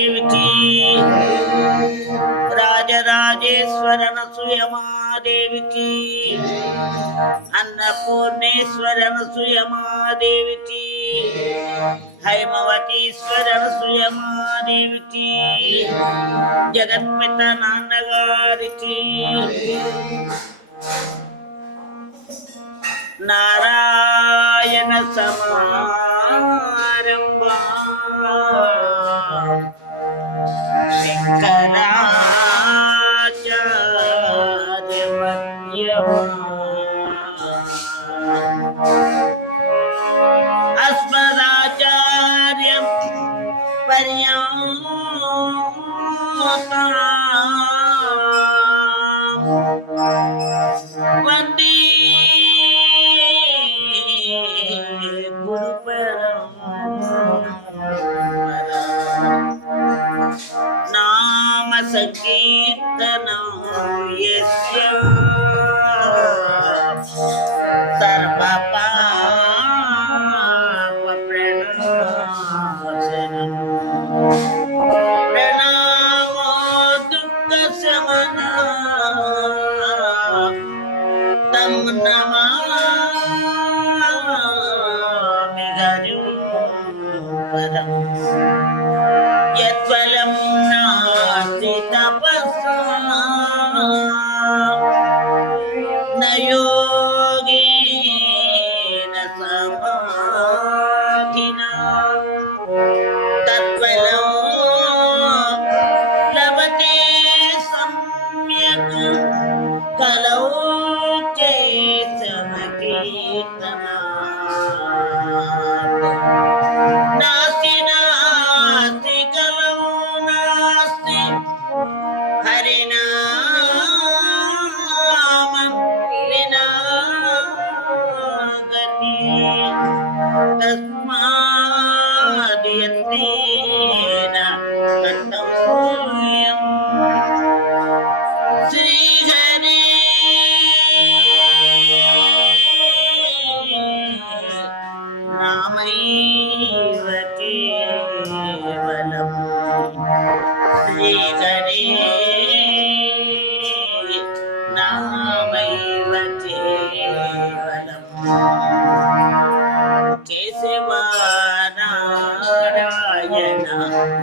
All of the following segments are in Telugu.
దేవికి రాజరాజేశ్వర అనసూయమాదేవికి అన్నపూర్ణేశ్వర అనసూయమాదేవికి హైమవతీశ్వర అనసూయమాదేవికి జగన్మిత నాన్నగారికి నారాయణ సమారంభ శంకరాచార్య మధ్యమా అస్మదాచార్యం పర్యంతం వందే నామ సంకీర్తనం యస్య సర్వ పాప ప్రణాశనం ప్రణామో దుఃఖ శమన తం నమామి హరిపరం యత్ఫలం నాస్తి తపస్సా న యోగేన సమాధినా తత్ఫలం లభతే సమ్యక్ కలౌ చేసమకీర్తనాత్ నాస్తి నాస్తి కలౌ నాస్తి హరినామం వినా గతి తస్మాద్ యత్నేన కర్తవ్యం శ్రీహరి నామైవ కేవలం శ్రీహరి నామైవ కేవలం కేశవ నారాయణ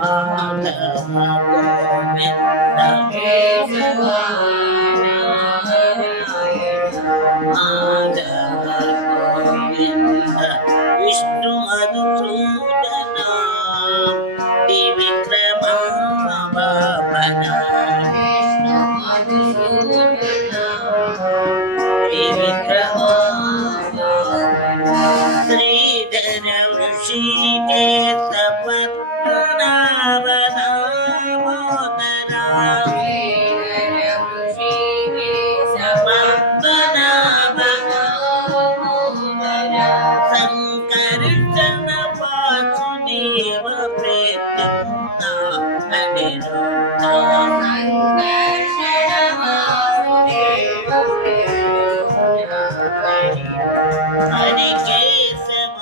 మాధవ గోవింద కేశవ మాధవ గోవింద విష్ణు మధుసూదన త్రివిక్రమ వామన త్రివిక్రమ శ్రీధర ఋషికేశ పద్మనాభ దామోదర సంకర్షణ వాసుదేవ ప్రేత్యుక్త అనిరుద్ధ హరి కేశవ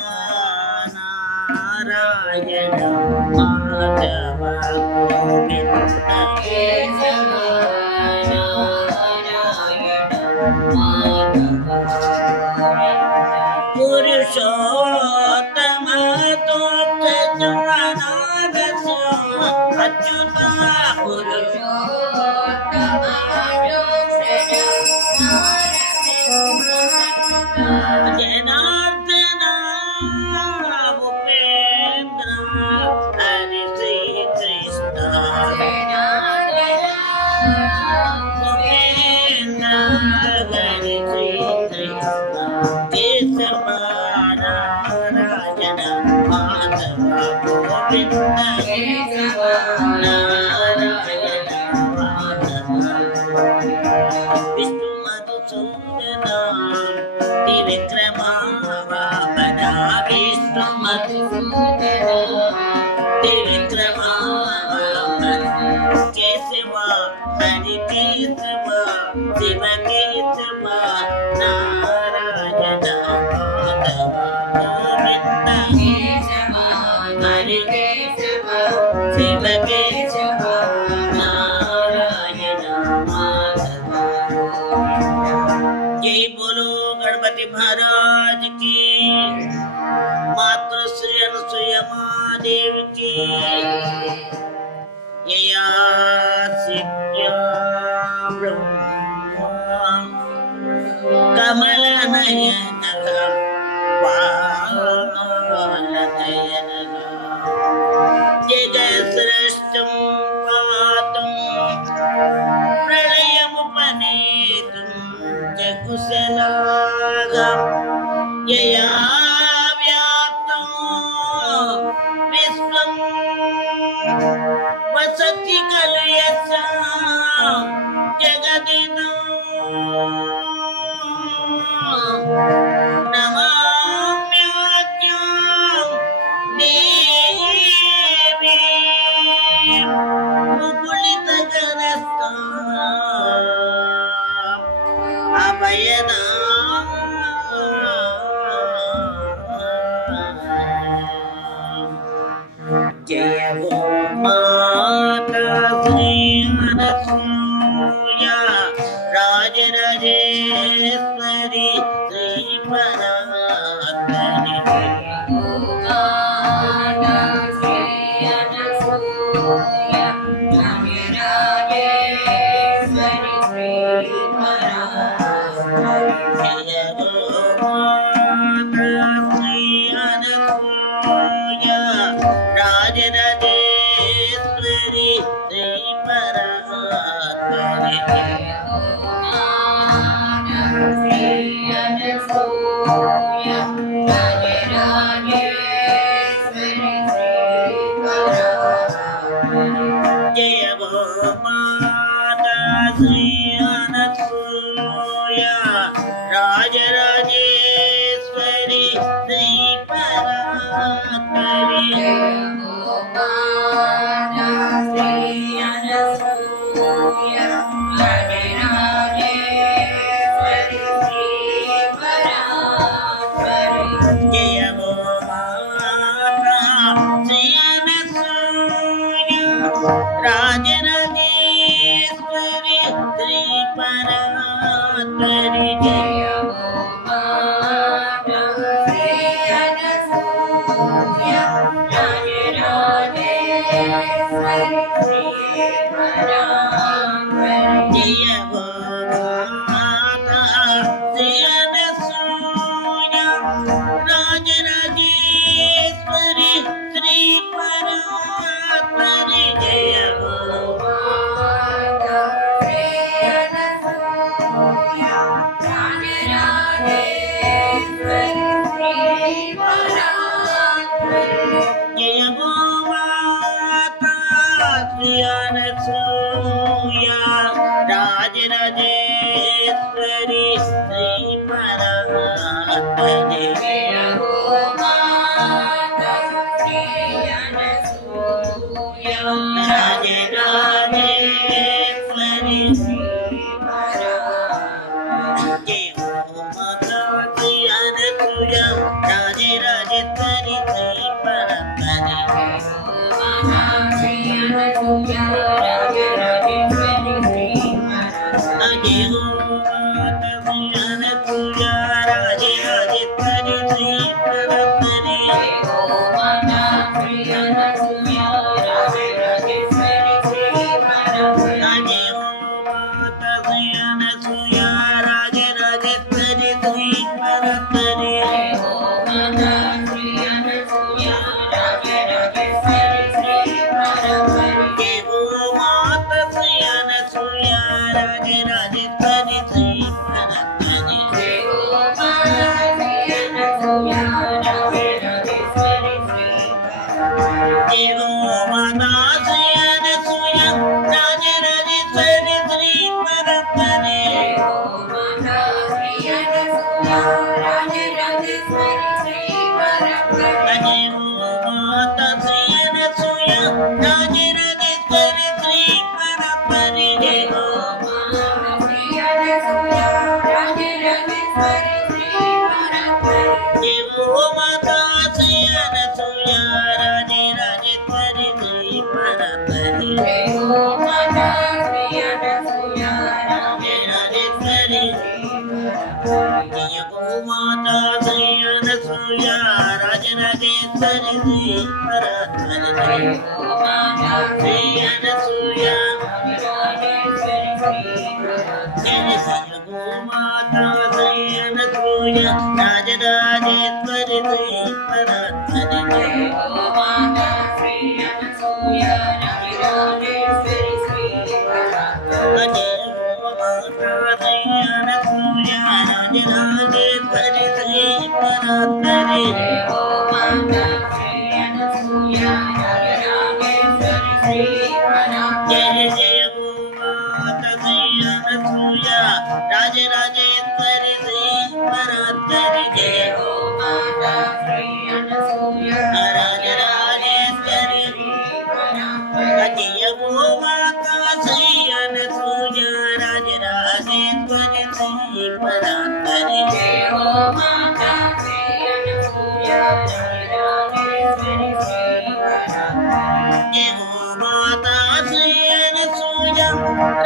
నారాయణ మాధవ గోవింద కేశవ నారాయణ మాధవ పురుషోత్తమ తోత్రజనాదశ అచ్యుత పురుషోత్తమ జనార్దన ఉపేంద్ర హరి శ్రీ కృష్ణ ఉపేంద్ర హరి శ్రీ కృష్ణ కేశవ నారాయణ మాధవ గోవింద కేశవ నారాయణ మాధవ విష్ణు మధుసూదన త్రివిక్రమ వామన విష్ణు మధుసూదన త్రివిక్రమ వామన కేశవ హరి కేశవ శివ కేశవ నారాయణ మాధవ గోవింద కేశవ హరి కేశవ శివ కేశవ यया सिद्ध्या ब्रह्मा कमलनयनः पालनयनः जगत्सृष्टं पातुं प्रलयमुपनेतुं च कुशलाः यया व्याप्तं विश्वं वसति खलु यस्यां जगदिदं नमाम्याद्यां देवीं मुकुलितकरस्थाम् अभयदाम् जय गो माता श्री अनसूया राजराजेश्वरी श्री परात्परी जय गो माता श्री अनसूया राजराजेश्वरी श्री परात्परी जय गो माता श्री अनसूया राजराजेश्वरी श्री परात्परी जय गो माता श्री अनसूया राजराजेश्वरी श्री परात्परी जय जय गो माता श्री अनसूया राजराजेश्वरी श्री परात्परी जय गो जय गो माता श्री अनसूया राजराजेश्वरी श्री परात्परी राजराजेश्वरी जय गो माता श्री अनसूया राजराजेश्वरी श्री परात्परी जय गो माता श्री अनसूया राजराजेश्वरी श्री परात्परी जय गो माता श्री अनसूया राजराजेश्वरी श्री परात्परी जय गो माता श्री अनसूया राजराजेश्वरी श्री परात्परी जय गो माता श्री अनसूया राजराजेश्वरी श्री परात्परी जय गो माता श्री अनसूया राजराजेश्वरी श्री परात्परी जय गो जय गो माता श्री अनसूया राजराजेश्वरी श्री परात्परी राजराजेश्वरी जय गो माता श्री अनसूया राजराजेश्वरी श्री परात्परी राजराजेश्वरी श्री परात्परी जय हो माता श्री अनसूया राजराजेश्वरी श्री परात्परी जय हो माता श्री अनसूया राजराजेश्वरी श्री परात्परी जय हो माता श्री अनसूया राजराजेश्वरी श्री परात्परी जय जय हो माता श्री अनसूया राजराजेश्वरी श्री परात्परी जय हो माता श्री अनसूया राजराजेश्वरी श्री परात्परी जय हो माता श्री अनसूया राजराजेश्वरी श्री परात्परी जय हो माता श्री अनसूया राजराजेश्वरी श्री परात्परी जय हो माता श्री अनसूया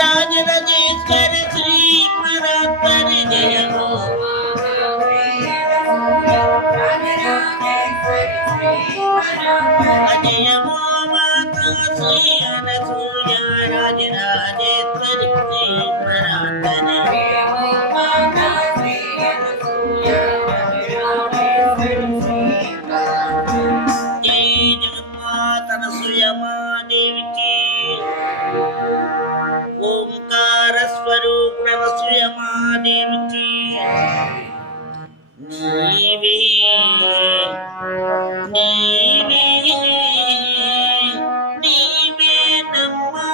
राजराजेश्वरी श्री परात्परी जय हो माता श्री अनसूया राजराजेश्वरी श्री परात्परी जय हो माता श्री अनसूया राजराजेश्वरी श्री परात्परी जय हो माता श्री अनसूया राजराजेश्वरी श्री परात्परी जय जगन्माता अनसूया देवी की ओंकार स्वरूप अनसूया देवी की नीवे नीवे नीवे नम्मा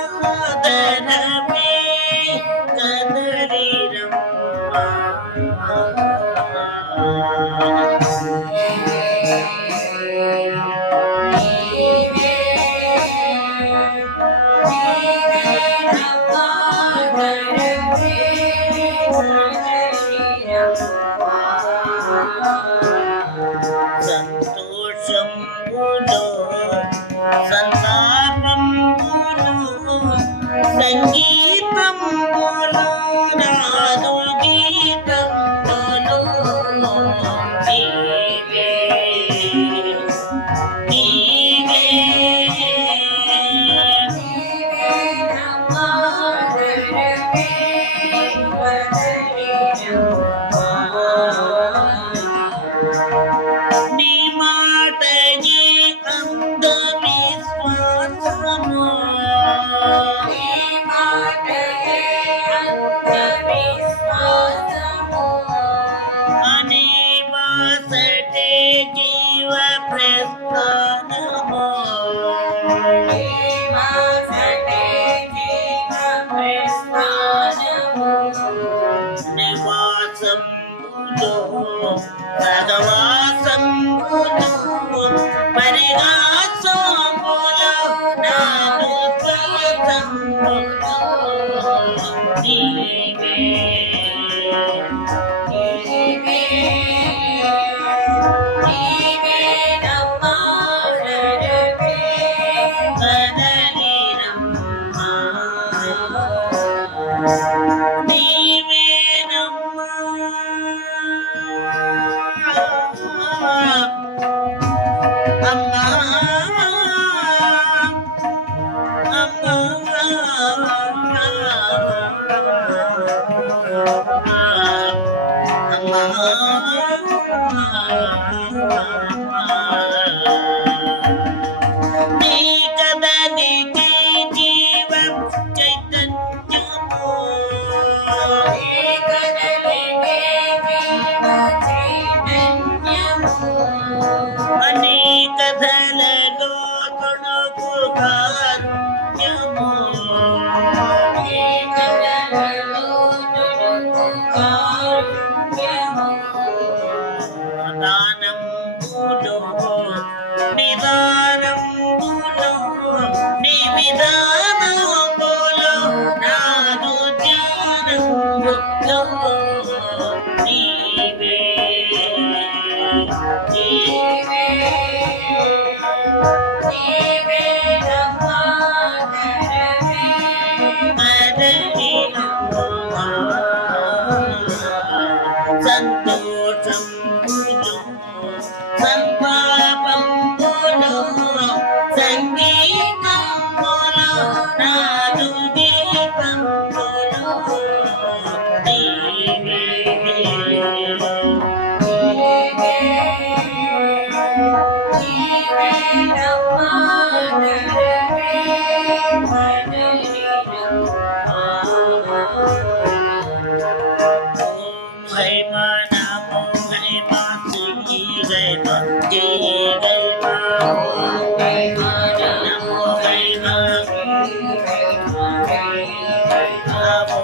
नमो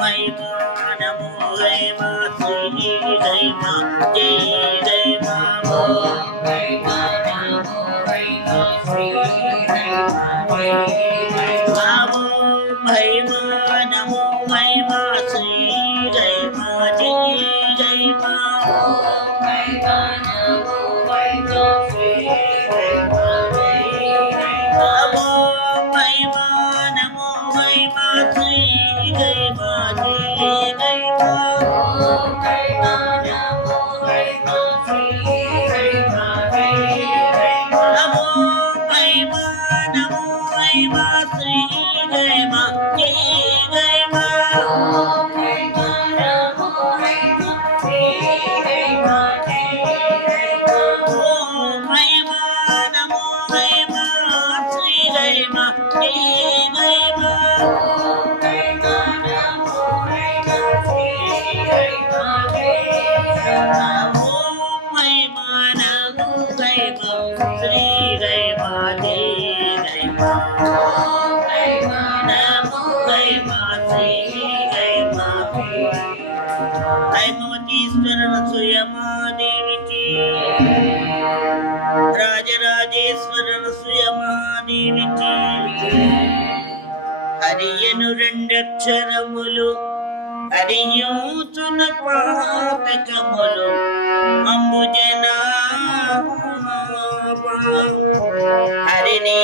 महिमा नमो महिमा श्री महिमा जय जय नमो महिमा नमो महिमा श्री नमो महिमा नमो महिमा श्री महिमा जय जय नमो महिमा नमो महिमा श्री नमो महिमा नमो महिमा श्री महिमा जय जय नमो महिमा नमो महिमा श्री महिमा नमो महिमा नमो महिमा श्री महिमा जय जय नमो महिमा नमो महिमा श्री महिमा महिमा नमो महिमा श्री महिमा जय जय महिमा नमो महिमा श्री महिमा महिमा नमो महिमा श्री महिमा जय जय महिमा नमो महिमा श्री महिमा हैमवतीश्वरन सुयमादेवीची राजराजेश्वरन सुयमादेवीची హరియను రెండక్షరములు హరియూతున పాతకములు అంబుజనా హరిని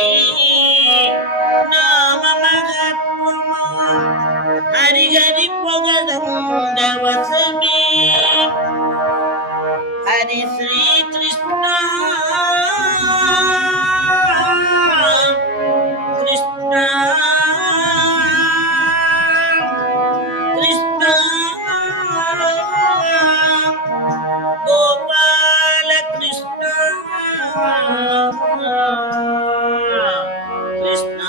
నామమగత్వమా హరిహరి పొగడందవసమే హరి శ్రీకృష్ణ కృష్ణ కృష్ణ గోపాల కృష్ణ కృష్ణ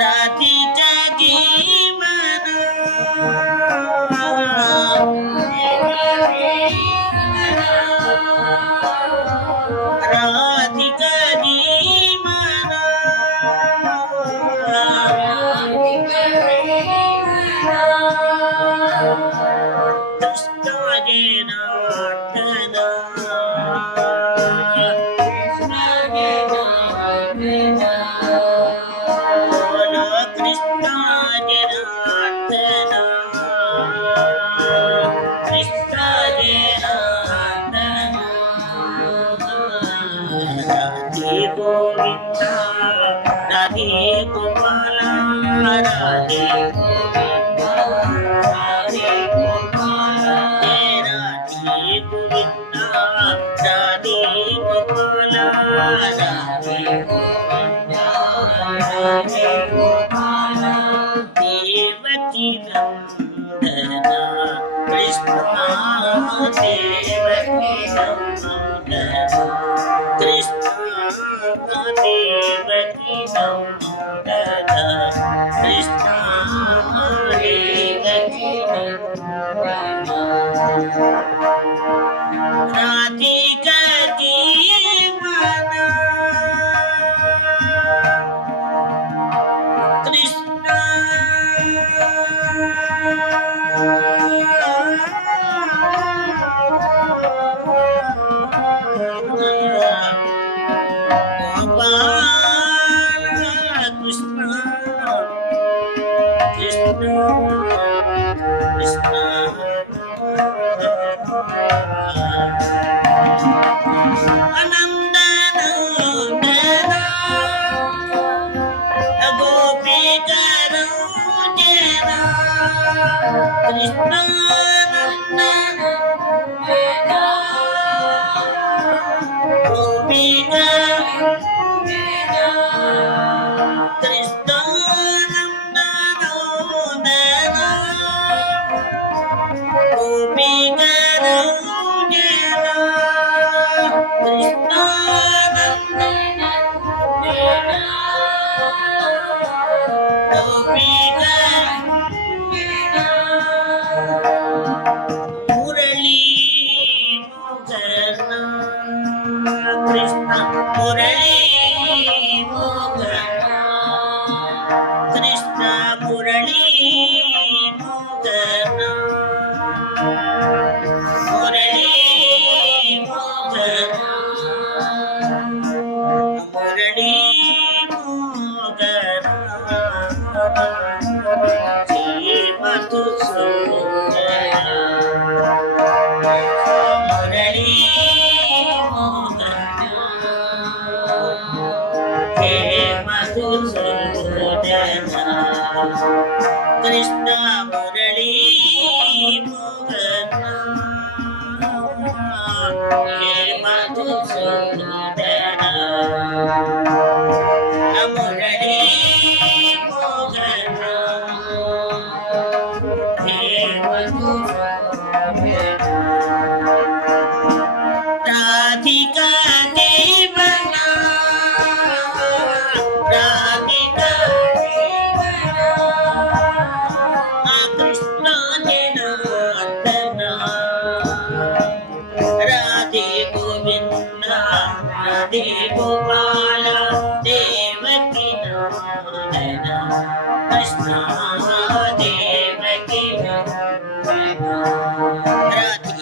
రాధిక జీవన రాధిక జీవన కృష్ణ జనార్దన కృష్ణ జనార్దన కృష్ణ జనార్దన రాధే గోవింద రాధే గోపాల రాధే గోవింద రాధే గోపాల జయ రాధే గోవింద రాధే గోపాల రాధే గోవింద రాధే గోపాల దేవకీ నందన కృష్ణ దేవకీ నందన కృష్ణ దేవకీ నందన కృష్ణ దేవకీ నందన రాధిక జీవన కృష్ణ కృష్ణ కృష్ణ కృష్ణ అనందనందన గోపికరు జన కృష్ణానందన గోపిక కృష్ణానందన గోపికరు జన కృష్ణానందన గోపిక మురళీ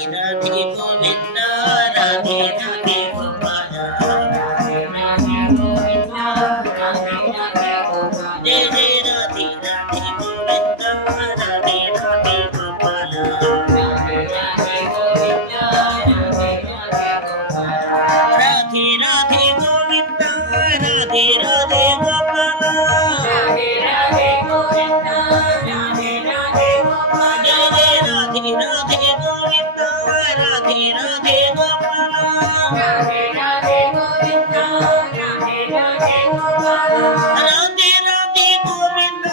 राधे गोविंद राधे राधे गोपाल जय जय राधे राधे गोविंद राधे राधे गोपाल राधे राधे गोविंद राधे राधे गोपाल राधे राधे गोविंद राधे राधे गोपाल जय जय राधे राधे गोविंद राधे राधे गोपाल राधे राधे गोविंद राधे राधे गोपाल राधे राधे गोविंद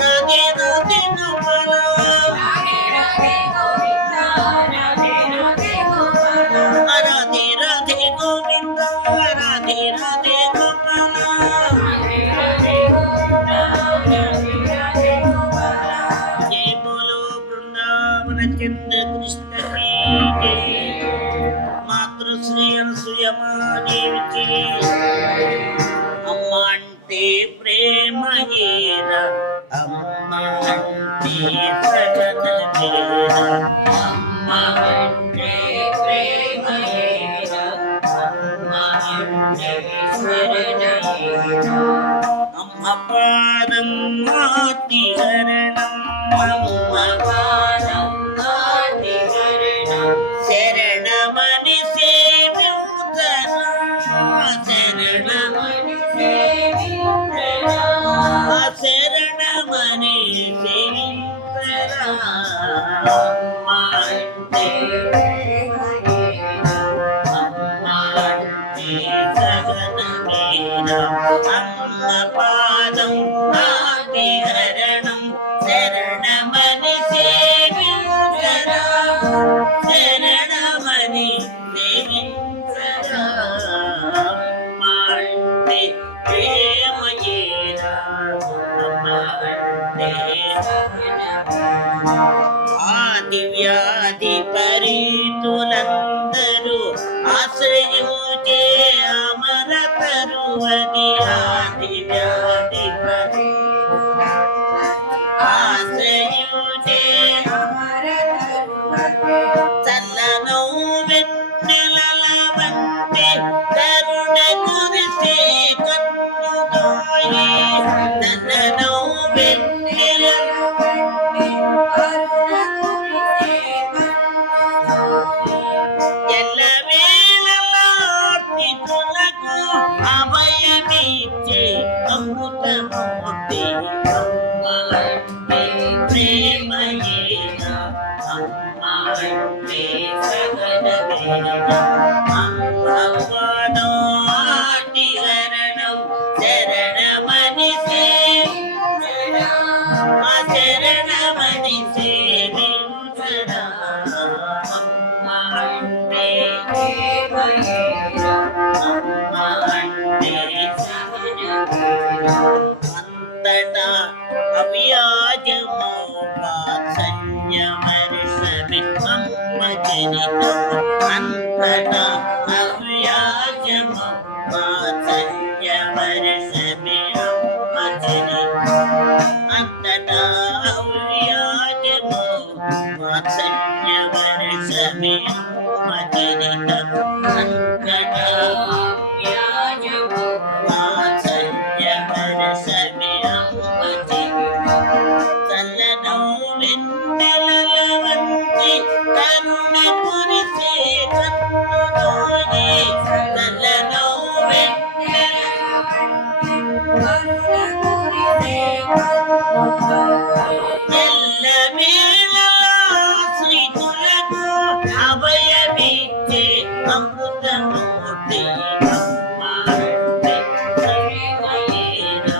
राधे राधे गोपाल राधे राधे गोविंद राधे राधे गोपाल राधे राधे गोविंद राधे राधे गोपाल राधे राधे गोविंद राधे राधे गोपाल जय बोलो वृंदावन चंद्र कृष्ण की जय मातृश्री అనసూయమా దేవికి అమ్మ అంటే ప్రేమయేరా అమ్మ అంటే సగనమేరా అమ్మ అంటే ప్రేమయేరా అమ్మ అంటే శరణయేరా అమ్మ పాదం ఆతిహరణం అమ్మ పాదం ఆతిహరణం శరణమని సేవించరా శరణమని సేవించరా శరణమని సేవించరా అమ్మ అంటే అమ్మ అంటే సగనమేరా అమ్మ పాదం ఆతిహరణం శరణమని సేవించరా శరణమని సేవించరా అమ్మ అంటే ప్రేమయేరా అమ్మ అంటే ఆది వ్యాధి పరితులందరూ ఆశ్రయించే అమర తరువది ఆది వ్యాధి ఆశ్రయించే అమర తరువది చల్లను వెన్నెలల వంటి కరుణ కురిసే కన్నుదోయి చల్లను వెన్నెలల వంటి కరుణ కురిసే కన్నుదోయి ఎల్లవేళలార్తితులకు అభయమిచ్చే అమృతమూర్తి అమ్మ అంటే ప్రేమయేరా అమ్మ అంటే సగనమేరా అమ్మ పాదం ఆతిహరణం శరణమని సేవించరా శరణమని సేవించరా అమ్మ అంటే ప్రేమయేరా అమ్మ అంటే సగనమేరా అంతటా అవ్యాజమో వాత్సల్యవర్షమి అమ్మ చరితం అంతటా అవ్యాజమో వాత్సల్యవర్షమి అమ్మ చరితం అంతటా అవ్యాజమో వాత్సల్యవర్షమి అమ్మ చరితం అంతటా అవ్యాజమో వాత్సల్యవర్షమి అమ్మ చరితం చల్లను వెన్నెలల వంటి కరుణ కురిసే కన్నుదోయి చల్లను వెన్నెలల వంటి కరుణ కురిసే కన్నుదోయి ఎల్లవేళలా శ్రీతులకు అభయమిచ్చే అమృతమూర్తి అమ్మ అంటే ప్రేమయేరా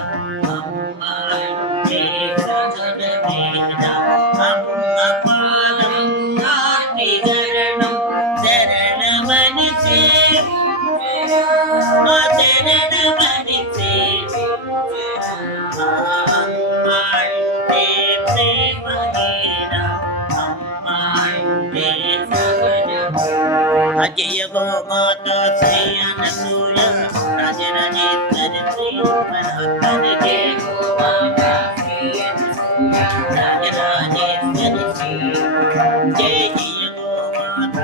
అమ్మ అంటే సగనమేరా అమ్మ పాదం ఆతిహరణం శరణమని సేవించరా శరణమని సేవించరా అమ్మ అంటే ప్రేమయేరా అమ్మ అంటే సగనమేరా అజయ గోమాతా శ్రీ అనసూయ రాజరాజేశ్వరి శ్రీ మనోహరి జయ గోమాతా శ్రీ అనసూయ రాజరాజేశ్వరి శ్రీ జయ జయ గోమాతా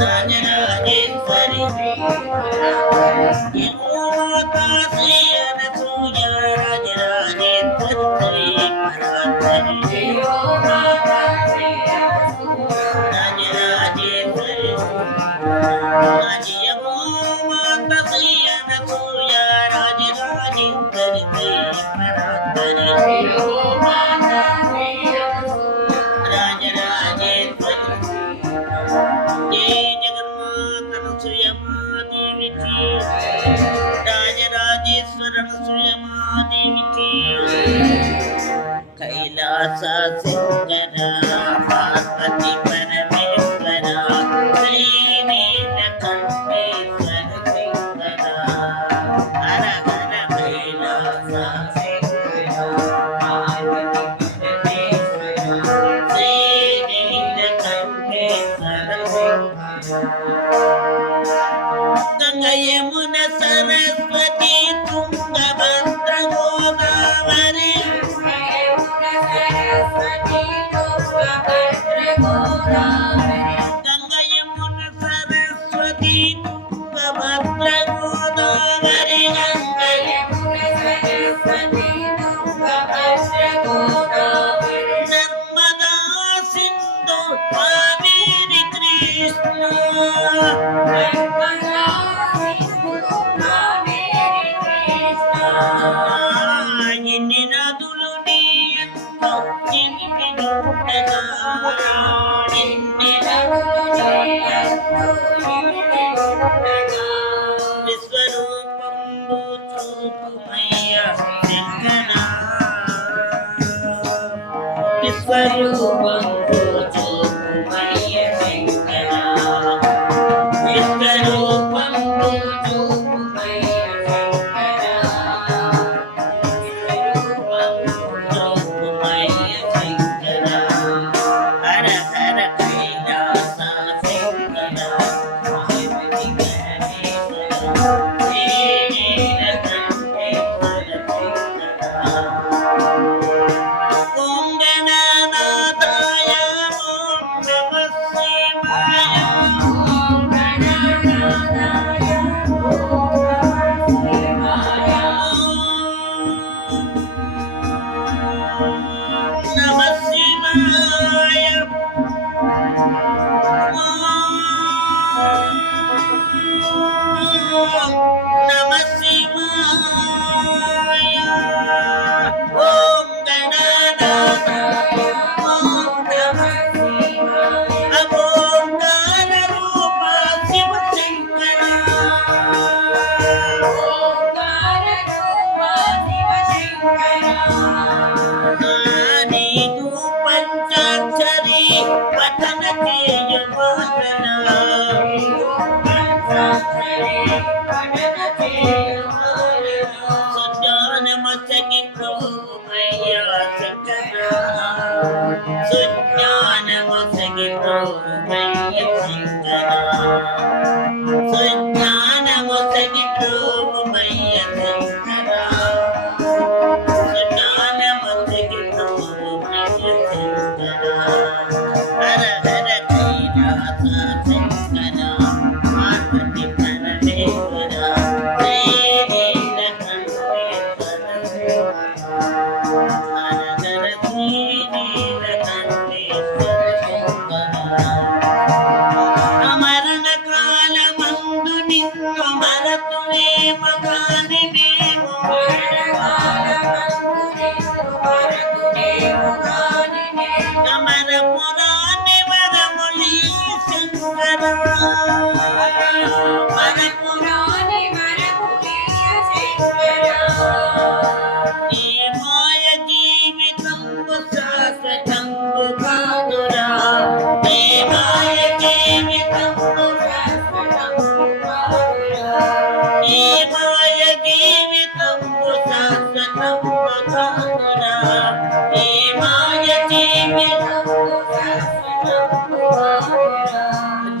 రాజరాజేశ్వరి మాతా శ్రీ అనసూయ రాజరాజేశ్వరి పరాత్పరి రాజరాజేశ్వరి రాజయమో మాతా శ్రీ అనసూయ రాజరాజేశ్వరి పరాత్పరి కైలాస శంకర పార్వతి పరమేశ్వర శ్రీనీలకంఠేశ్వర శంకర హర హర కైలాస శ్రీనీలకంఠేశ్వర గంగా యమున సరస్వతి తుంగభద్ర గోదావరి గంగా యమున సరస్వతి తుంగభద్ర గోదావరి నర్మదా సింధు కావేరి కృష్ణ ఎన్ని నదులు నీ ఎంతో చిలిపినుండగా ఎన్ని విశ్వరూపంబు చూపుమయ్య శంకర విశ్వరూపంబు చూపుమయ్య శంకర విశ్వరూపంబు చూపుమయ్య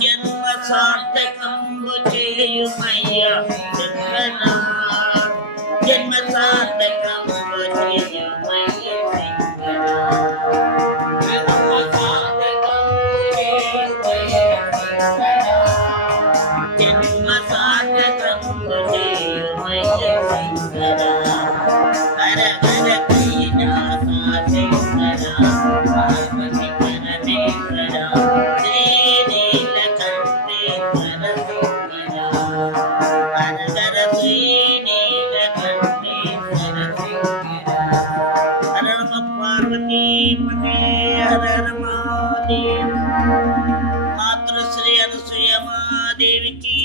జన్మ సార్థకంబు చేయుమయ్యా శంకరా, జన్మ సార్థకంబు చేయుమయ్యా శంకరా, జన్మ సార్థకంబు చేయుమయ్యా శంకరా. మహాదేవికి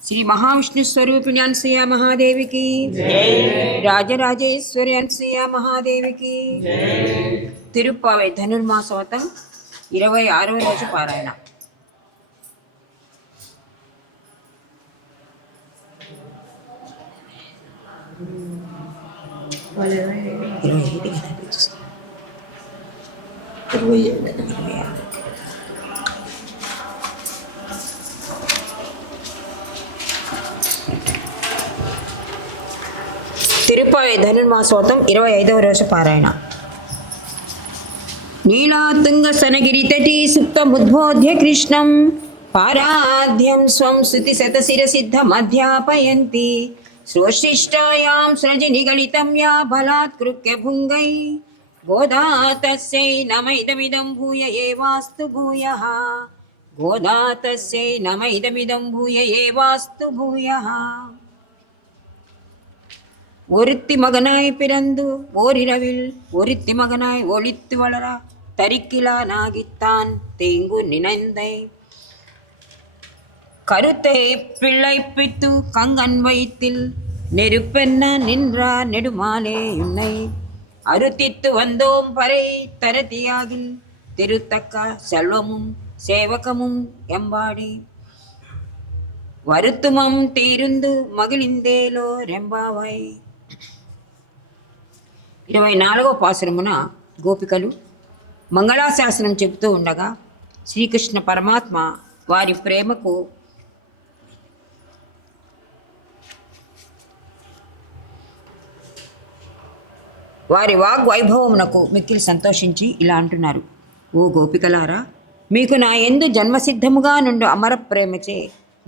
శ్రీ మహావిష్ణు స్వరూపిణి అనసూయ మహాదేవికి, రాజరాజేశ్వరి అనసూయ మహాదేవికి. తిరుప్పావై ధనుర్మాసోతం 26వ రోజు పారాయణ. తిరుప్పావై ధనుర్మాసోతం 25వ రోజు పారాయణ. నీలాతుంగ సనగిరి తటీ సుప్తముద్బోధ్య కృష్ణం పారాధ్యం స్వం స్తుతి శతశిరసిద్ధమధ్యాపయంతి శ్రోశిష్టాయాం సృజి నిగళితం యా బలాత్కృత్య భుంగై గోదా తస్యై నమైదమిదం భూయ ఏవాస్తు భూయః గోదా తస్యై నమైదమిదం భూయ ఏవాస్తు భూయః. ஒருத்தி மகனாய் பிறந்து ஓரிரவில் ஒருத்தி மகனாய் ஒளித்து வளர தரிக்கிலா நாகித்தான் தேங்கு நினைந்தை கருத்தை பிள்ளைப்பித்து கங்கன் வயிற்றில் நெருப்பென்ன நின்றா நெடுமாலே உன்னை அருத்தித்து வந்தோம் பறை தரதியாகில் திருத்தக்க செல்வமும் சேவகமும் எம்பாடி வருத்துமம் தீருந்து మగిలిందేలో రెంబావై. 24వ పాసురమున గోపికలు మంగళాశాసనం చెబుతూ ఉండగా శ్రీకృష్ణ పరమాత్మ వారి ప్రేమకు వారి వాగ్వైభవమునకు మిక్కిలి సంతోషించి ఇలా అంటున్నారు. ఓ గోపికలారా, మీకు నా యందు జన్మసిద్ధముగా నుండి అమర ప్రేమచే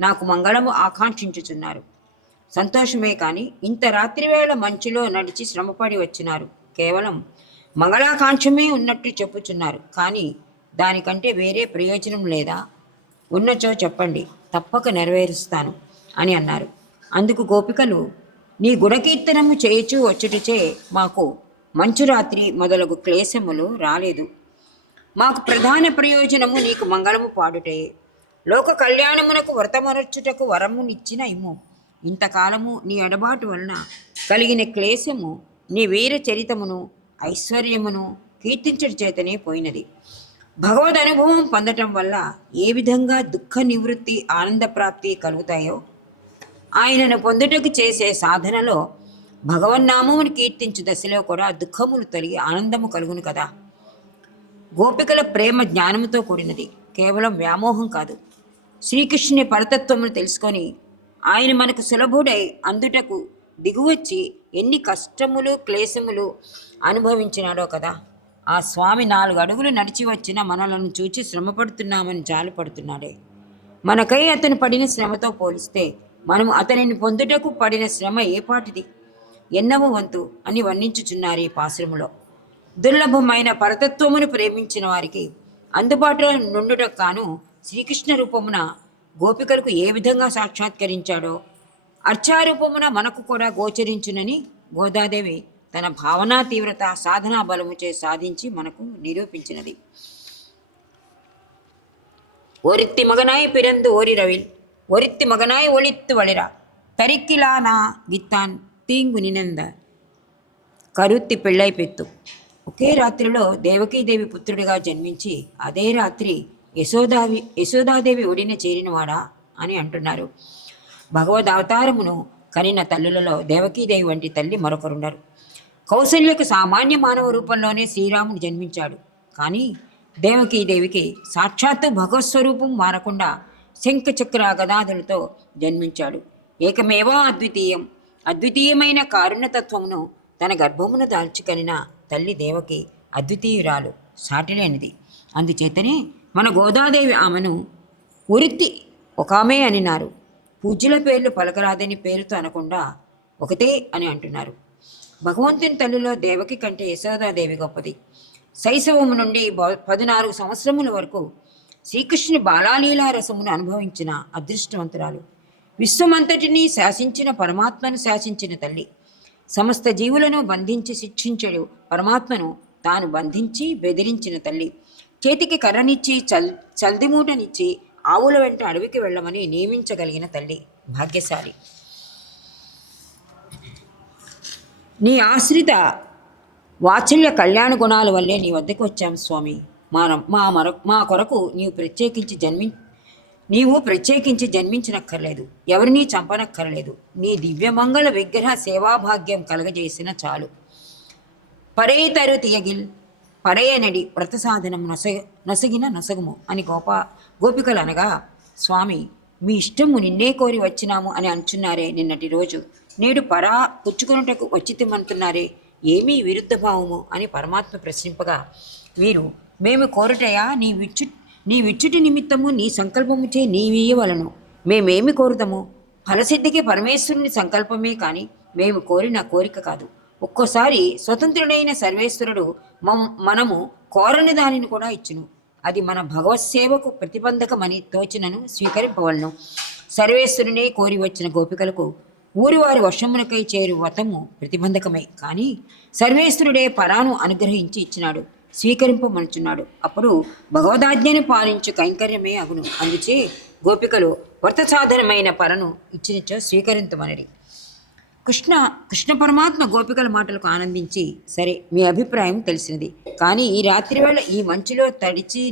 నాకు మంగళము ఆకాంక్షించుచున్నారు. సంతోషమే కానీ ఇంత రాత్రివేళ మంచులో నడిచి శ్రమపడి వచ్చినారు. కేవలం మంగళాకాంక్షమే ఉన్నట్టు చెప్పుచున్నారు. కానీ దానికంటే వేరే ప్రయోజనం లేదా? ఉన్నచో చెప్పండి, తప్పక నెరవేరుస్తాను అని అన్నారు. అందుకు గోపికలు, నీ గుణకీర్తనము చేయుచూ వచ్చుటచే మాకు మంచురాత్రి మొదలగు క్లేశములు రాలేదు. మాకు ప్రధాన ప్రయోజనము నీకు మంగళము పాడుటే. లోక కళ్యాణమునకు వ్రతమరచుటకు వరమునిచ్చిన ఇమ్ము. ఇంతకాలము నీ ఎడబాటు వలన కలిగిన క్లేశము నీ వీర చరితమును ఐశ్వర్యమును కీర్తించడం చేతనే పోయినది. భగవద్ అనుభవం పొందటం వల్ల ఏ విధంగా దుఃఖ నివృత్తి ఆనందప్రాప్తి కలుగుతాయో, ఆయనను పొందుటకు చేసే సాధనలో భగవన్నామమును కీర్తించు దశలో కూడా దుఃఖమును తొలగి ఆనందము కలుగును కదా. గోపికల ప్రేమ జ్ఞానముతో కూడినది, కేవలం వ్యామోహం కాదు. శ్రీకృష్ణుని పరతత్వమును తెలుసుకొని ఆయన మనకు సులభుడై అందుటకు దిగువచ్చి ఎన్ని కష్టములు క్లేశములు అనుభవించినాడో కదా. ఆ స్వామి 4 అడుగులు నడిచి వచ్చిన మనలను చూచి శ్రమపడుతున్నామని జాలిపడుతున్నాడే. మనకై అతను పడిన శ్రమతో పోలిస్తే మనము అతనిని పొందుటకు పడిన శ్రమ ఏపాటిది, ఎన్నవ వంతు అని వర్ణించుచున్నారు ఈ పాశ్రములో. దుర్లభమైన పరతత్వమును ప్రేమించిన వారికి అందుబాటులో నుండుటకు కాను శ్రీకృష్ణ రూపమున గోపికలకు ఏ విధంగా సాక్షాత్కరించాడో అర్చారూపమున మనకు కూడా గోచరించునని గోదాదేవి తన భావనా తీవ్రత సాధనా బలముచే సాధించి మనకు నిరూపించినది. ஒருத்தி மகனாய் பிறந்து ஓரிரவில் ஒருத்தி மகனாய் ஒளித்து வளிர தரிக்கிலானா గిత్తాన్ తీంగు నినంద కరుత్తి పెళ్ళై పెత్తు. ఒకే రాత్రిలో దేవకీదేవి పుత్రుడిగా జన్మించి అదే రాత్రి యశోదాదేవి ఒడిన చేరినవాడా అని అంటున్నారు. భగవద్ అవతారమును కనిన తల్లులలో దేవకీదేవి వంటి తల్లి మరొకరున్నారు. కౌసల్యకు సామాన్య మానవ రూపంలోనే శ్రీరాముడు జన్మించాడు. కానీ దేవకీదేవికి సాక్షాత్తు భగవత్స్వరూపం మారకుండా శంఖచక్ర గదాదులతో జన్మించాడు. ఏకమేవా అద్వితీయమైన కారుణ్యతత్వమును తన గర్భమును దాల్చుకనిన తల్లి దేవకి అద్వితీయురాలు, సాటిలేనిది. అందుచేతనే మన గోదాదేవి ఆమెను ఉరిత్తి ఒకామే అనినారు. పూజ్యుల పేర్లు పలకరాదని పేరుతో అనకుండా ఒకటే అని అంటున్నారు. భగవంతుని తల్లిలో దేవకి కంటే యశోదాదేవి గొప్పది. శైశవము నుండి 14 సంవత్సరముల వరకు శ్రీకృష్ణుని బాలాలీలా రసమును అనుభవించిన అదృష్టవంతురాలు. విశ్వమంతటినీ శాసించిన పరమాత్మను శాసించిన తల్లి. సమస్త జీవులను బంధించి శిక్షించడు పరమాత్మను తాను బంధించి బెదిరించిన తల్లి. చేతికి కర్రనిచ్చి చల్దిమూటనిచ్చి ఆవుల వెంట అడవికి వెళ్ళమని నియమించగలిగిన తల్లి. భాగ్యశాలి. నీ ఆశ్రిత వాత్సల్య కళ్యాణ గుణాల వల్లే నీ వద్దకు వచ్చాం స్వామి. మా కొరకు నీవు ప్రత్యేకించి జన్మించనక్కర్లేదు, ఎవరినీ చంపనక్కర్లేదు. నీ దివ్యమంగళ విగ్రహ సేవాభాగ్యం కలగజేసిన చాలు. పరేతరు తీయగిల్ పరేయనడి వ్రత సాధనం నొసగిన నొసగుము అని గోపికలు అనగా, స్వామి మీ ఇష్టము నిన్నే కోరి వచ్చినాము అని అంటున్నారే నిన్నటి రోజు, నేడు పరా పుచ్చుకొనుటకు వచ్చితిమంటున్నారే, ఏమీ విరుద్ధ భావము అని పరమాత్మ ప్రశ్నింపగా, వీరు మేము కోరుటయా నీ విచ్చుటి నిమిత్తము నీ సంకల్పముచే నీవీయవలను. మేమేమి కోరుతాము? ఫలసిద్ధికి పరమేశ్వరుని సంకల్పమే కానీ మేము కోరిన కోరిక కాదు. ఒక్కోసారి స్వతంత్రుడైన సర్వేశ్వరుడు మనము కోరని దానిని కూడా ఇచ్చును. అది మన భగవత్సేవకు ప్రతిబంధకమని తోచినను స్వీకరింపవలను. సర్వేశ్వరునే కోరి వచ్చిన గోపికలకు ఊరివారి వశమునకై చేరు వ్రతము ప్రతిబంధకమే, కానీ సర్వేశ్వరుడే పరాను అనుగ్రహించి ఇచ్చినాడు, స్వీకరింపమనుచున్నాడు. అప్పుడు భగవదాజ్ఞను పాలించు కైంకర్యమే అగును. అందుచే గోపికలు వ్రత సాధనమైన పరను ఇచ్చినచో స్వీకరించమనడి. కృష్ణ పరమాత్మ గోపికల మాటలకు ఆనందించి, సరే మీ అభిప్రాయం తెలిసినది, కానీ ఈ రాత్రి వేళ ఈ మంచులో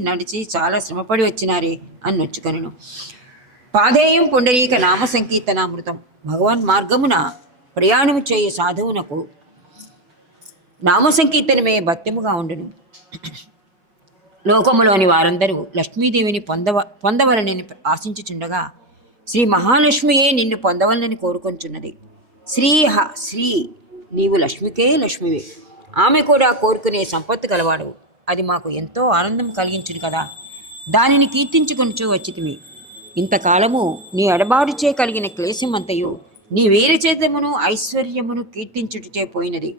నడిచి చాలా శ్రమపడి వచ్చినారే అని నొచ్చుకొనెను. పాదేయం పుండరీక నామ సంకీర్తనామృతం. భగవాన్ మార్గమున ప్రయాణము చేయు సాధువునకు నామ సంకీర్తనమే భత్యముగా ఉండును. లోకములోని వారందరూ లక్ష్మీదేవిని పొందవలనని ఆశించుచుండగా శ్రీ మహాలక్ష్మియే నిన్ను పొందవలనని కోరుకొంచున్నది. శ్రీ నీవు లక్ష్మికే లక్ష్మివే, ఆమె కూడా కోరుకునే సంపత్తు గలవాడు. అది మాకు ఎంతో ఆనందం కలిగించును కదా, దానిని కీర్తించుకొనుచూ వచ్చితిమి. ఇంతకాలము నీ అడబాటుచే కలిగిన క్లేశమంతయు నీ వీరచేతమును ఐశ్వర్యమును కీర్తించుటచే పోయినది.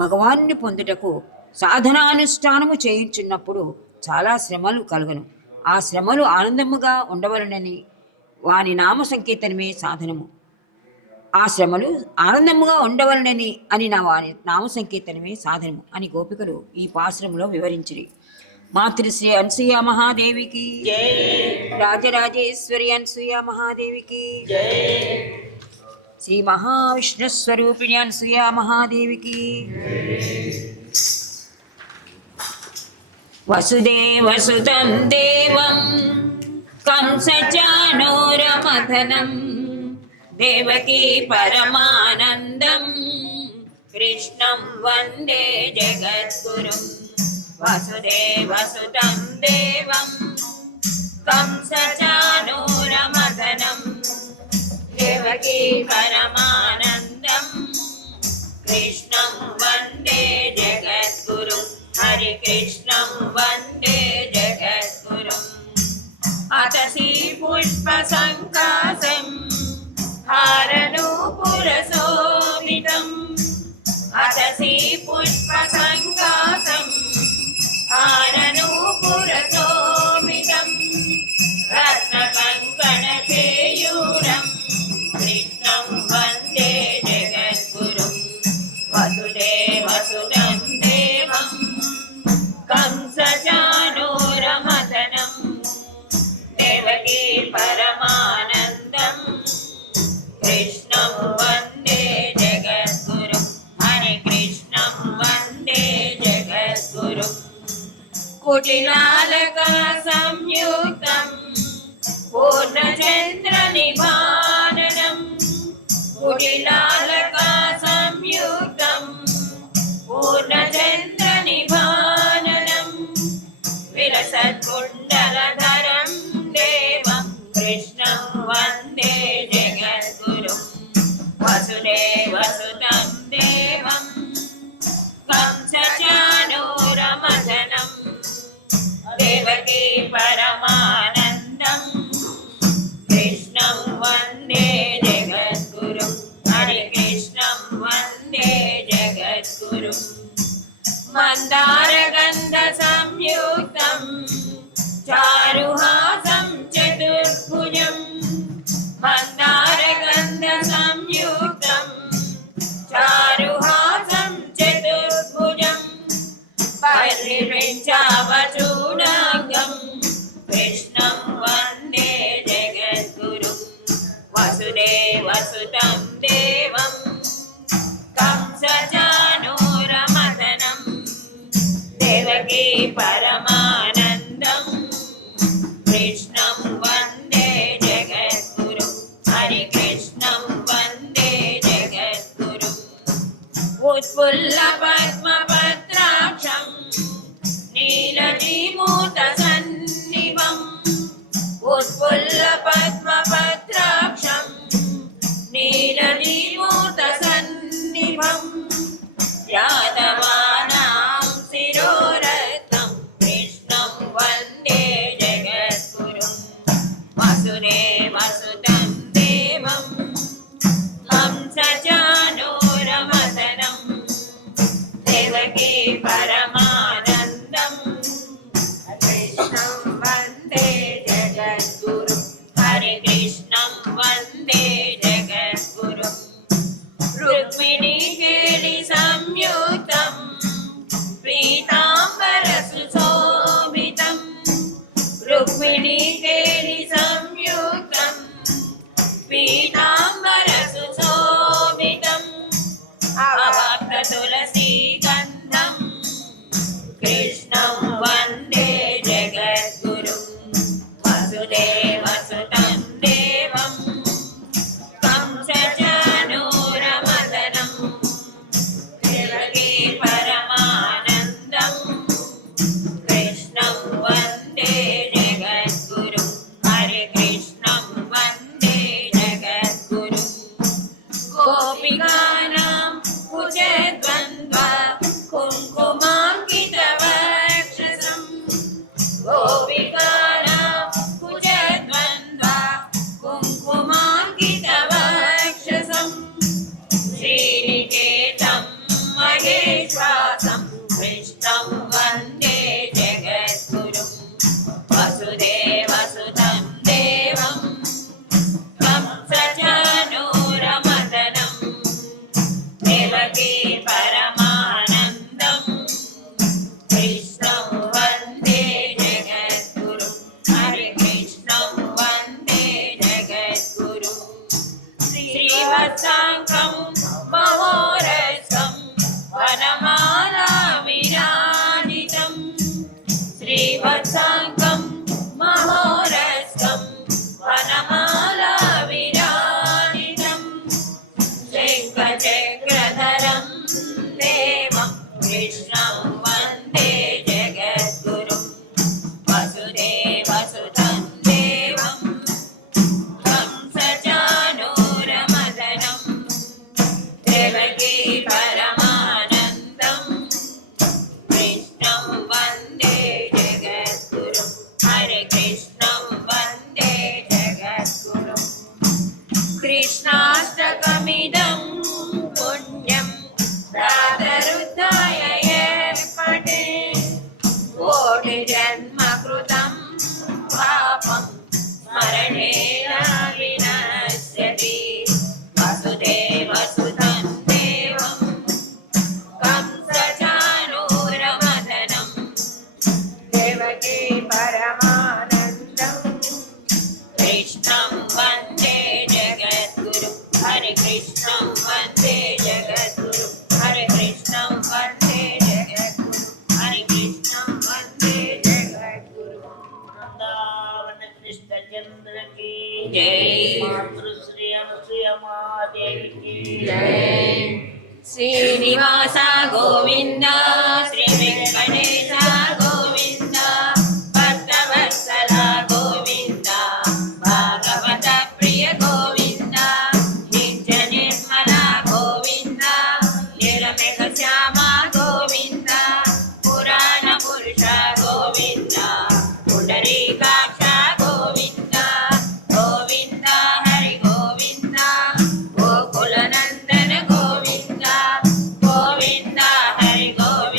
భగవానుని పొందుటకు సాధనానుష్ఠానము చేయించున్నప్పుడు చాలా శ్రమలు కలుగను. ఆ శ్రమలు ఆనందముగా ఉండవలనని వాని నామ సంకీర్తనమే సాధనము. ఆ శ్రమలు ఆనందముగా ఉండవలనని అని వాని నామ సంకీర్తనమే సాధనము అని గోపికలు ఈ పాశ్రమంలో వివరించిరి. మాతృశ్రీ అనసూయ మహాదేవికి, రాజరాజేశ్వరి అనసూయ మహాదేవికి, శ్రీ మహావిష్ణు స్వరూపిణి అనసూయ మహాదేవికి. వసుదేవసుతం దేవం కంసచానూరమథనం దేవకీ పరమానందం కృష్ణం వందే జగద్గురుం. వసుదేవసుతం దేవం కంసచానూరమథనం దేవకీ పరమానందం కృష్ణం వందే జగద్గురుం. హరి కృష్ణం వందే జగద్గురుం. అతసి పుష్ప సంకాసం హారనూపురశోభితం. అతసి పుష్ప సంకాసం హారనూపురశోభితం. రత్నకంకణకేయూరం కృష్ణం వందే జగద్గురుం. వసుదేవసుతం దేవం కంసచానూరమథనం దేవకీ పరమానందం కృష్ణం వందే జగద్గురుం. హరి కృష్ణం వందే జగద్గురుం. కుటిలాలకా సంయుక్తం పూర్ణచంద్ర నిభాననం. కుటిలాలకా సంయుక్తం పూర్ణచంద్ర నిభాననం విరసత్కుండలధరం దేవం కృష్ణం వందే జగద్గురుం. వసుదేవసుతం దేవం కంసచానూరమథనం దేవకీ పరమానందం కృష్ణం వందే జగద్గురుం. హరి కృష్ణం వందే జగద్గురుం. మందారగంధ సంయుక్తం శ్రీవృంచావచూడాంగం కృష్ణం వందే జగద్గురుం వసుదేవసుతం దేవం కంసచానూరమదనం దేవకీ పరమానందం కృష్ణం వందే జగద్గురుం హరి కృష్ణం వందే జగద్గురుం ఉత్ఫుల్ల పద్మపత్రాక్షం నీలవిమూత సన్నిభం ఉత్ఫుల్ల పద్మపత్రాక్షం నీలవిమూత సన్నిభం యాదవానాం శిరోరత్నం కృష్ణం వందే జగద్గురుం వసుదేవసుతం దేవం హంసచానూరమదనం దేవకీ పరమానందం కృష్ణం వందే జగద్గురుం హరి కృష్ణం వందే జగద్గురుం రుక్మిణీ కేళి సంయుక్తం పీతాంబర సుశోభితం రుక్మిణీ కేళి సంయుక్తం పీతాంబర సుశోభితం అవాప్త తులసీ గంధం కృష్ణం వందే జగద్గురుం వసుదేవసుతం దేవం కంసచానూరమదనం దేవకీ పరమానందం కృష్ణం వందే జగద్గురుం హరి కృష్ణం వందే జగద్గురుం గోపికానాం కుచద్వంద్వ కుంకుమాంకితవక్షసం గోపికానాం కుచద్వంద్వ కుంకుమాంకితవక్షసం శ్రీనికేతం మహేశ్వాసం కృష్ణం వందే జగద్గురుం వసుదేవసుతం దేవం కంసచానూరమదనం దేవకీ పరమానందం కృష్ణం వందే జగద్గురుం హరి కృష్ణం వందే జగద్గురుం శ్రీవత్సాంకం మహోరసం వనమాలా విరాజితం శ్రీవత్సాంకం మహోరసం వనమాలా విరాజితం శంఖచక్రధరం దేవం కృష్ణం వందే జగద్గురుం వసుదేవసుతం దేవం కంసచానూరమదనం దేవకీ పరమానందం కృష్ణం వందే జగద్గురుం హరి కృష్ణం వందే జగద్గురుం కృష్ణాష్టకమిదం పుణ్యం ప్రాతరుద్ధాయ పఠే కోటి జన్మ కృతం పాపం స్మరణేన వినశ్యతి వసుదేవసుతం దేవం కంసచానూరమదనం దేవకీ పరమానందం కృష్ణం వందే జగద్గురుం హరి కృష్ణం వందే జగద్గురుం హరి కృష్ణం వందే జగద్గురుం హరి కృష్ణం వందే జగద్గురుం वृंदावन कृष्ण चंद्र की जय। मातृश्री अनुसुया महादेवी की जय। శ్రీనివాస గోవింద శ్రీ వెంకటేశ గోవింద భక్తవత్సల గోవింద భాగవత ప్రియ గోవింద నిత్య నిర్మల గోవింద నిరమేఘ శ్యామ గోవింద పురాణ పురుష గోవింద పుండరీకాక్ష గోవింద గోవింద హరి గోవింద గోకులనందన గోవింద గోవింద హరి గోవింద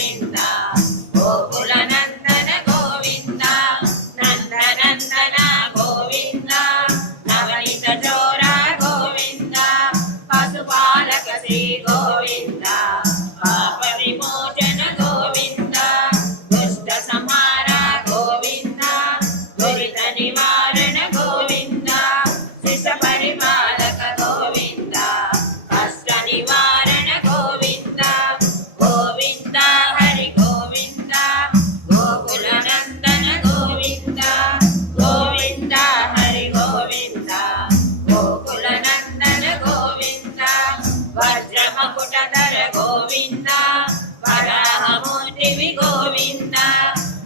గోవింద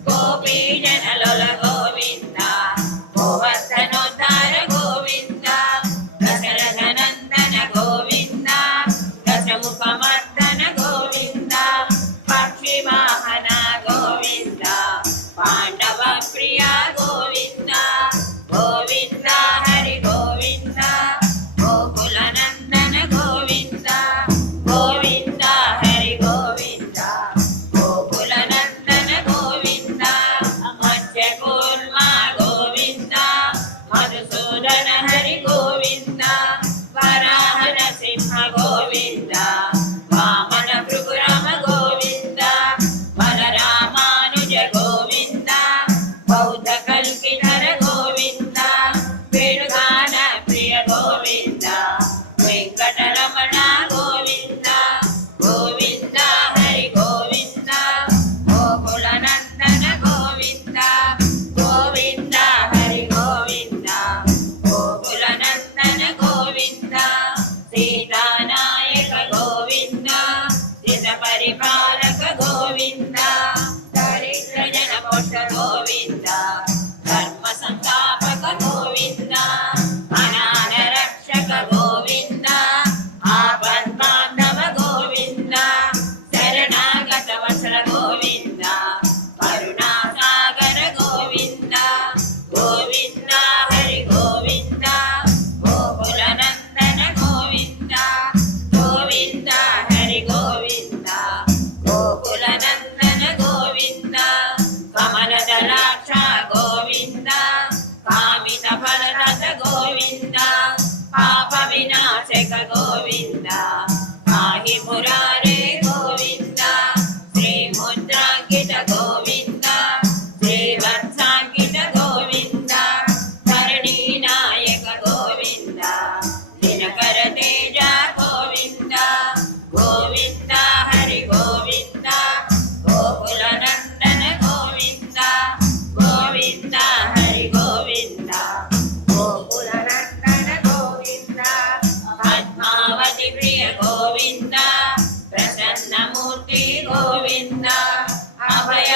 గోపీ జనలోల గోవింద గోవర్ధనోద్ధార గోవింద దశరథ నందన గోవింద దశముఖమర్దన గోవింద పక్షి వాహన గోవింద పాండవ ప్రియ గోవింద గోవింద హరి గోవింద గోకుల నందన గోవింద గోవింద హరి గోవింద గోకుల నందన గోవింద మత్స్య కూర్మ గోవింద మధుసూదన హరి గోవింద వరాహ నరసింహ గోవింద వామన భృగురామ గోవింద బలరామానుజ గోవింద బౌద్ధ కల్కిధర గోవింద వేణుగాన ప్రియ గోవింద వెంకటరమణ గోవింద గోవింద హరి గోవింద గోకుల నందన గోవింద గోవింద హరి గోవింద గోకుల నందన గోవింద సీతానాయక గోవింద జిత పరిపాలక గోవింద దరిద్ర జన పోష గోవింద ధర్మ సంస్థాపక గోవింద అనాథ రక్షక గోవింద ఆపద్బాంధవ గోవింద శరణాగత వత్సల గోవింద కరుణాసాగర గోవింద గోవింద హరి గోవింద గోకుల నందన గోవింద గోవింద హరి గోవింద గోకుల నందన గోవింద కమలదలాక్ష గోవింద కామిత ఫలరత గోవింద పాప వినాశక గోవింద పాహి మురారే గోవింద శ్రీ ముద్రాంకిత గోవింద శ్రీవత్సాంకిత గోవింద ధరణీ నాయక గోవింద దినకర తేజ గోవింద గోవింద హరి గోవింద గోకుల నందన గోవింద గోవింద హరి గోవింద గోకుల నందన గోవింద పద్మావతి ప్రియ గోవింద ప్రసన్నమూర్తి గోవింద అభయ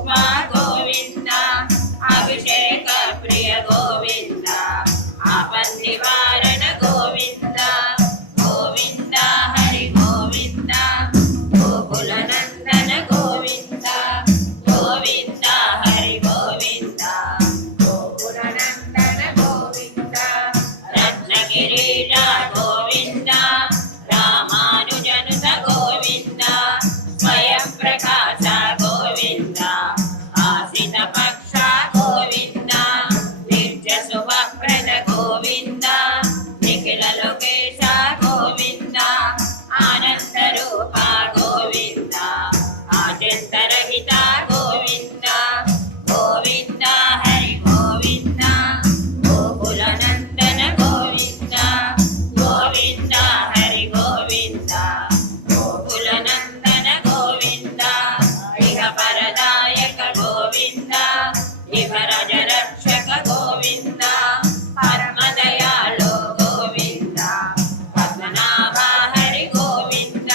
రూప గోవింద అభిషేక ప్రియ గోవింద ఆపన్ నివారణ గోవింద గోవింద హరి గోవింద గోకుల నందన గోవింద గోవింద హరి గోవింద గోకుల నందన గోవింద రత్నగిరీట గోవింద రామానుజనుత గోవింద స్వయం ప్రకాశ గోవింద ఆశ్రిత పక్ష గోవింద నిత్య శుభప్రద గోవింద నిఖిల లోకేశ గోవింద ఆనంద రూప గోవింద ఆచంతరహిత గోవింద గోవింద హరి గోవింద గోకుల నందన గోవింద గోవింద హరి గోవింద గోకుల నందన గోవింద ఇహ పరదాయక గోవింద ఇహ రజ రక్షక గోవింద పరమదయాళో గోవింద పద్మనాభ హరి గోవింద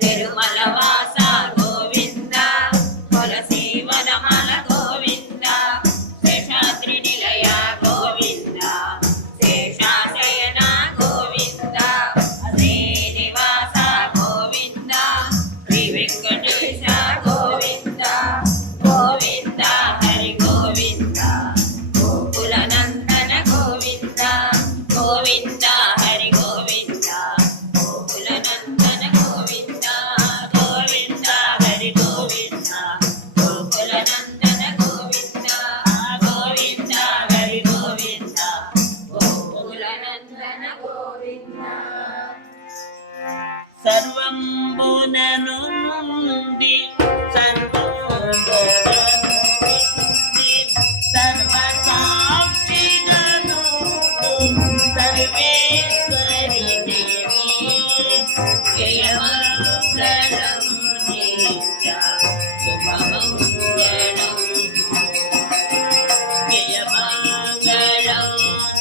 తిరుమల వాస గోవింద తులసి వనమాల గోవింద శేషాద్రి నిలయ గోవింద శేషాశయన గోవింద శ్రీనివాస గోవింద శ్రీ వెంకటేశ గోవింద గోవింద హరి గోవింద గోకుల నందన గోవింద గోవింద హరి గోవింద గోకుల నందన గోవింద గోవింద హరి గోవింద గోకుల నందన గోవింద గోవింద హరి గోవింద గోకుల నందన గోవింద సర్వంబునను నుండి సర్వోపదనుండి సర్వసాక్షిగను సర్వేశ్వరి దేవి జయమంగళం నిత్య శుభమంగళం జయమంగళం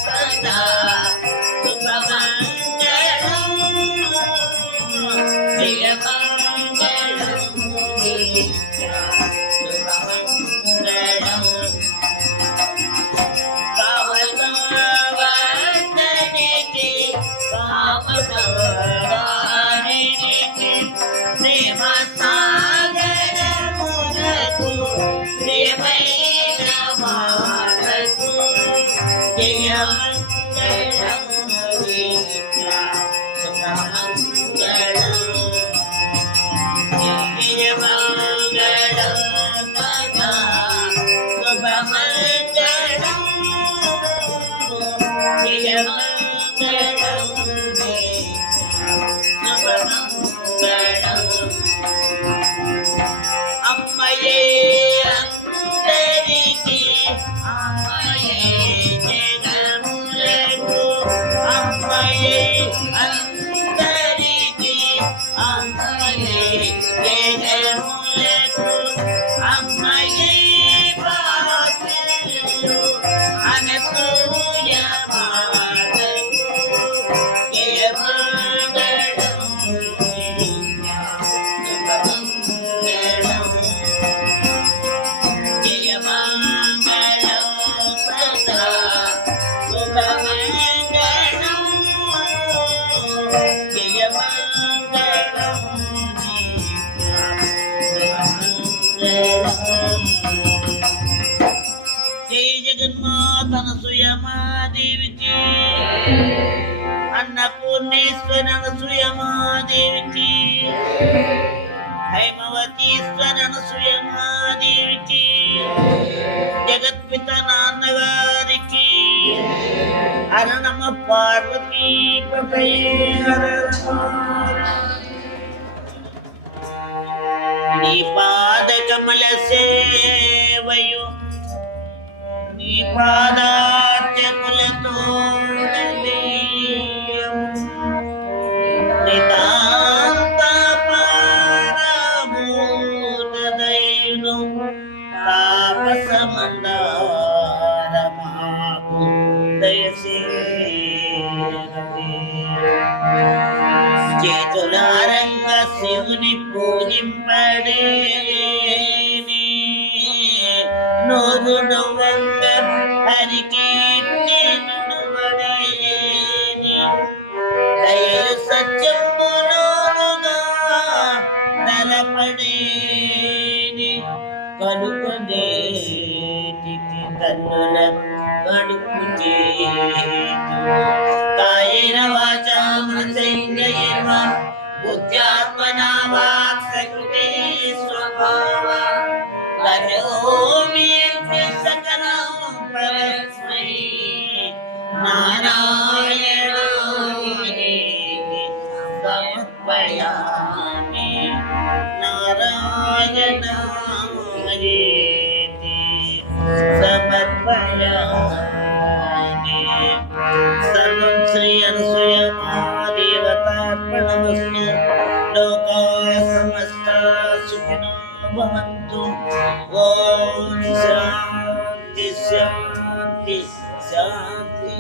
సదా శుభమంగళం జయమంగళం నిత్య శుభమంగళం కామసంవర్ధనికి కామసంహారిణికి ప్రేమ సాగరమునకు ప్రియమైన మాటకు జయమంగళం నిత్య శుభమంగళం జయమంగళం సదా శుభమంగళం జయమంగళం శుభమంగళం అమ్మయే అందరికీ అమ్మయే జగములకు అమ్మయే అందరికీ అమ్మయే జగములకు అమ్మయే బాధ్యులు అనసూయ మాతకు జయమంగళం శుభమంగళం జయమంగళం సదా శుభమంగళం జయమంగళం జయ జగన్మాత అనసూయమాదేవికి అన్నపూర్ణేశ్వర అనసూయమాదేవికి హైమవతీశ్వర అనసూయమాదేవికి జగత్పిత నాన్నగారికి అరణమ పార్వతీ పతయే హర నీ పాదకమల సేవయు నీ పాదార్చకులతో నితాంత పారభూతదయును తాపసమందారమాకు దయసేయగలే. చేతులారంగ శివుని పూజింపడేని నోరు నవ్వంగ హరికీర్తి నుడువడేని దయలు సత్యములోనుగా తలపడేని కలుపదేటికి కన్నుల కడుపు కాయేన వాచా మనసేంద్రియైర్వా బుద్ధ్యాత్మనా వా ప్రకృతే స్వభావ కరోమి సకలం పరస్మై నారాయణాయేతి సమర్పయామి నారాయణాయేతి సమర్పయామి సర్వం శ్రీ అనసూయమాదేవతార్పణమస్తు లోకా సమస్తా సుఖినో భవంతు ఓం శాంతి శాంతి శాంతి